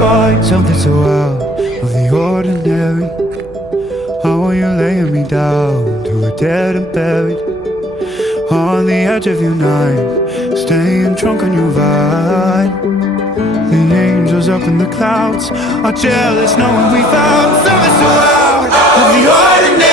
find something so out of the ordinary. How are you laying me down to a dead and buried on the edge of your night, staying drunk on your vine. The angels up in the clouds are jealous knowing we found something so out of the ordinary.